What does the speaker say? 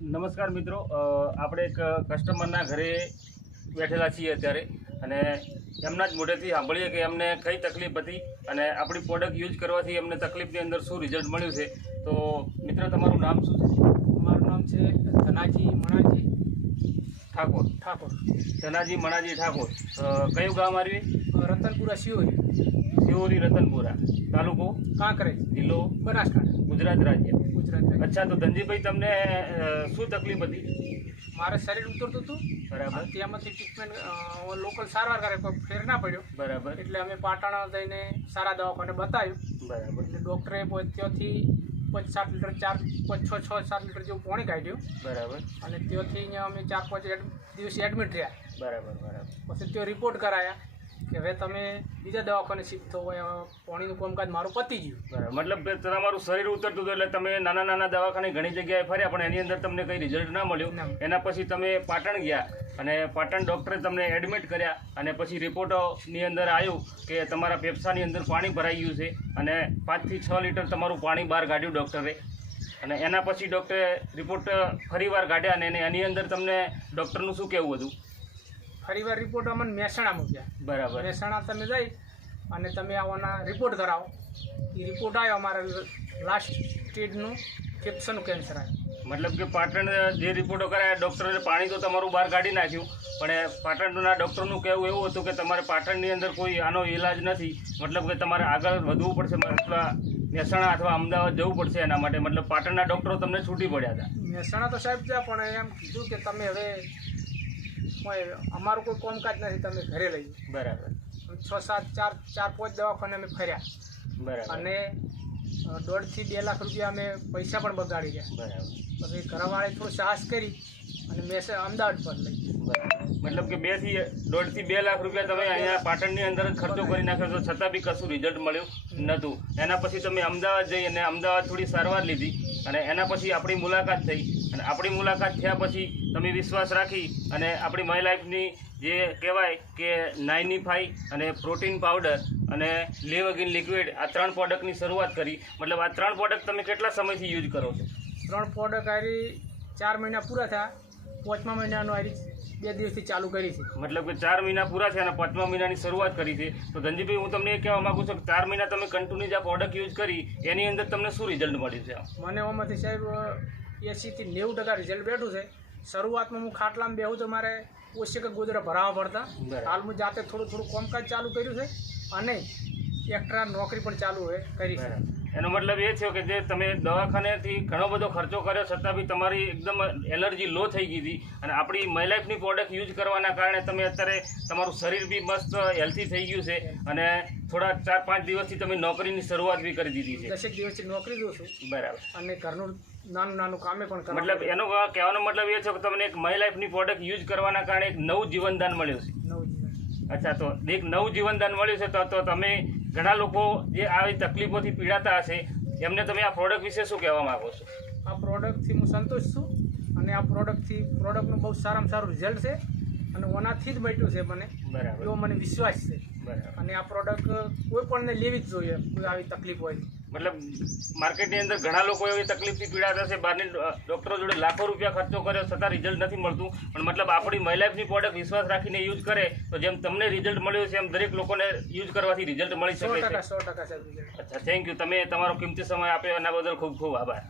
નમસ્કાર મિત્રો, આપણે એક કસ્ટમરના ઘરે બેઠેલા છીએ અત્યારે અને એમના જ મોઢેથી સાંભળીએ કે એમને કઈ તકલીફ હતી અને આપણી પ્રોડક્ટ યુઝ કરવાથી એમને તકલીફની અંદર શું રિઝલ્ટ મળ્યું છે. તો મિત્રો, તમારું નામ શું છે? મારું નામ છે ધનાજી મણાજી ઠાકોર. ધનાજી મણાજી ઠાકોર. કયું ગામ આવ્યું? રતનપુરા શિહોરી, શિહોરી રતનપુરા, તાલુકો કાંકરેજ, જિલ્લો બનાસકાંઠા, ગુજરાત રાજ્ય. ગુજરાત. અચ્છા, તો ધનજીભાઈ, તમને શું તકલીફ હતી? મારે શરીર ઉતરતું હતું, બરાબર. ત્યાંમાંથી ટ્રીટમેન્ટ લોકલ સારવાર કરે પણ ફેર ના પડ્યો, બરાબર. એટલે અમે પાટણ જઈને સારા દવાખાને બતાવ્યું. બરાબર. એટલે ડૉક્ટરે ત્યાંથી 5-7 લીટર 6-7 લીટર જેવું પાણી કાઢ્યું. બરાબર. અને ત્યાંથી અહીંયા અમે 4-5 દિવસે એડમિટ રહ્યા. બરાબર. બરાબર. પછી ત્યાં રિપોર્ટ કરાયા કે હવે તમે બીજા દવાખાને શિફ્ટ થવો, પાણીનું કામકાજ મારું પતી ગયું. બરાબર. મતલબ કે તમારું શરીર ઉતરતું હતું એટલે તમે નાના નાના દવાખાને ઘણી જગ્યાએ ફર્યા પણ એની અંદર તમને કંઈ રિઝલ્ટ ના મળ્યું. એના પછી તમે પાટણ ગયા અને પાટણ ડૉક્ટરે તમને એડમિટ કર્યા અને પછી રિપોર્ટોની અંદર આવ્યું કે તમારા ફેફસાની અંદર પાણી ભરાઈ ગયું છે અને 5 થી 6 લીટર તમારું પાણી બહાર કાઢ્યું ડૉક્ટરે. અને એના પછી ડૉક્ટરે રિપોર્ટ ફરીવાર કાઢ્યા અને એની અંદર તમને ડૉક્ટરનું શું કહેવું હતું? ફરીવાર રિપોર્ટ અમને મહેસાણા મૂક્યા. બરાબર. મહેસાણા તમે જઈ અને તમે આવવાના રિપોર્ટ કરાવો. એ રિપોર્ટ આવ્યો અમારે લાસ્ટ સ્ટેજનું ફેફસાનું કેન્સર આવ્યું. મતલબ કે પાટણ જે રિપોર્ટો કરાયા ડૉક્ટરે પાણી તો તમારું બહાર કાઢી નાખ્યું પણ પાટણના ડૉક્ટરનું કહેવું એવું હતું કે તમારે પાટણની અંદર કોઈ આનો ઈલાજ નથી, મતલબ કે તમારે આગળ વધવું પડશે અથવા મહેસાણા અથવા અમદાવાદ જવું પડશે એના માટે. મતલબ પાટણના ડૉક્ટરો તમને છૂટી પડ્યા હતા. મહેસાણા તો સાહેબ ત્યાં પણ એમ કીધું કે તમે હવે અમારું કોઈ કામકાજ નથી, તમે ઘરે લઈ જાઓ. બરાબર. 4-5 દવાખાને અમે ફર્યા. બરાબર. અને 1.5 થી 2 લાખ રૂપિયા અમે પૈસા પણ બગાડી ગયા. બરાબર. પછી ઘરવાળાએ થોડું સાહસ કરી અને મેં અમદાવાદ પર લઈ. મતલબ કે 1.5 થી 2 લાખ રૂપિયા તમે અહીંયા પાટણની અંદર જ ખર્ચો કરી નાખ્યો તો છતાં બી કશું રિઝલ્ટ મળ્યું નહોતું. એના પછી તમે અમદાવાદ જઈ અને અમદાવાદ થોડી સારવાર લીધી અને એના પછી આપણી મુલાકાત થઈ અને આપણી મુલાકાત થયા પછી તમે વિશ્વાસ રાખી અને આપણી માય લાઈફની જે કહેવાય કે 9E5 અને પ્રોટીન પાવડર અને લેવગિન લિક્વિડ આ 3 પ્રોડક્ટની શરૂઆત કરી. મતલબ આ 3 પ્રોડક્ટ તમે કેટલા સમયથી યુઝ કરો છો? 3 પ્રોડક્ટ આરી 4 મહિના પૂરા થયા, 5મા મહિનાનો આરી 2 દિવસથી ચાલુ કરી છે. મતલબ કે 4 મહિના પૂરા થયા અને 5મા મહિનાની શરૂઆત કરી છે. તો ધનજીભાઈ, હું તમને એ કહેવા માગું છું કે 4 મહિના તમે કન્ટિન્યુ જે આ પ્રોડક્ટ યુઝ કરી એની અંદર તમને શું રિઝલ્ટ મળ્યું છે? મને એમાંથી સાહેબ 80 થી 90% રિઝલ્ટ બેઠું છે. શરૂઆતમાં હું ખાટલામાં બેહું તો મારે ઓછી કે ગોદરા ભરાવવા પડતા. હાલ હું જાતે થોડું કામકાજ ચાલુ કર્યું છે અને એક્સ્ટ્રા નોકરી પણ ચાલુ કરી છે. એનો મતલબ એ થયો કે જે તમે દવાખાનેથી ઘણો બધો ખર્ચો કર્યો છતાં બી તમારી એકદમ એલર્જી લો થઈ ગઈ હતી અને આપણી માય લાઈફની પ્રોડક્ટ યુઝ કરવાના કારણે તમે અત્યારે તમારું શરીર બી મસ્ત હેલ્થી થઈ ગયું છે અને થોડા 4-5 દિવસથી તમે નોકરીની શરૂઆત બી કરી દીધી છે. 10 દિવસથી નોકરી દઉં છું. બરાબર. અને ઘરનું નાનું કામે પણ કરું. મતલબ એનો કહેવાનો મતલબ એ છે કે તમને એક માય લાઈફની પ્રોડક્ટ યુઝ કરવાના કારણે એક નવું જીવનદાન મળ્યું છે. અચ્છા, તો એક નવું જીવનદાન મળ્યું છે તો તમે ઘણા લોકો જે આવી તકલીફોથી પીડાતા હશે એમને તમે આ પ્રોડક્ટ વિશે શું કહેવા માંગો છો? આ પ્રોડક્ટથી હું સંતોષ છું અને આ પ્રોડક્ટનું બહુ સારામાં સારું રિઝલ્ટ છે અને ઓનાથી જ મળ્યું છે મને. બરાબર. એવો મને વિશ્વાસ છે. બરાબર. અને આ પ્રોડક્ટ કોઈ પણને લેવી જ જોઈએ કોઈ આવી તકલીફ હોય. મતલબ માર્કેટની અંદર ઘણા લોકો એવી તકલીફથી પીડાતા હશે, બહારની ડૉક્ટરો જોડે લાખો રૂપિયા ખર્ચો કર્યો છતાં રિઝલ્ટ નથી મળતું, પણ મતલબ આપણી માય લાઈફની પ્રોડક્ટ વિશ્વાસ રાખીને યુઝ કરે તો જેમ તમને રિઝલ્ટ મળ્યું છે એમ દરેક લોકોને યુઝ કરવાથી રિઝલ્ટ મળી શકે છે. 100% સાહેબ રિઝલ્ટ. અચ્છા, થેન્ક યુ. તમે તમારો કિંમતી સમય આપ્યો એના બદલ ખૂબ ખૂબ આભાર.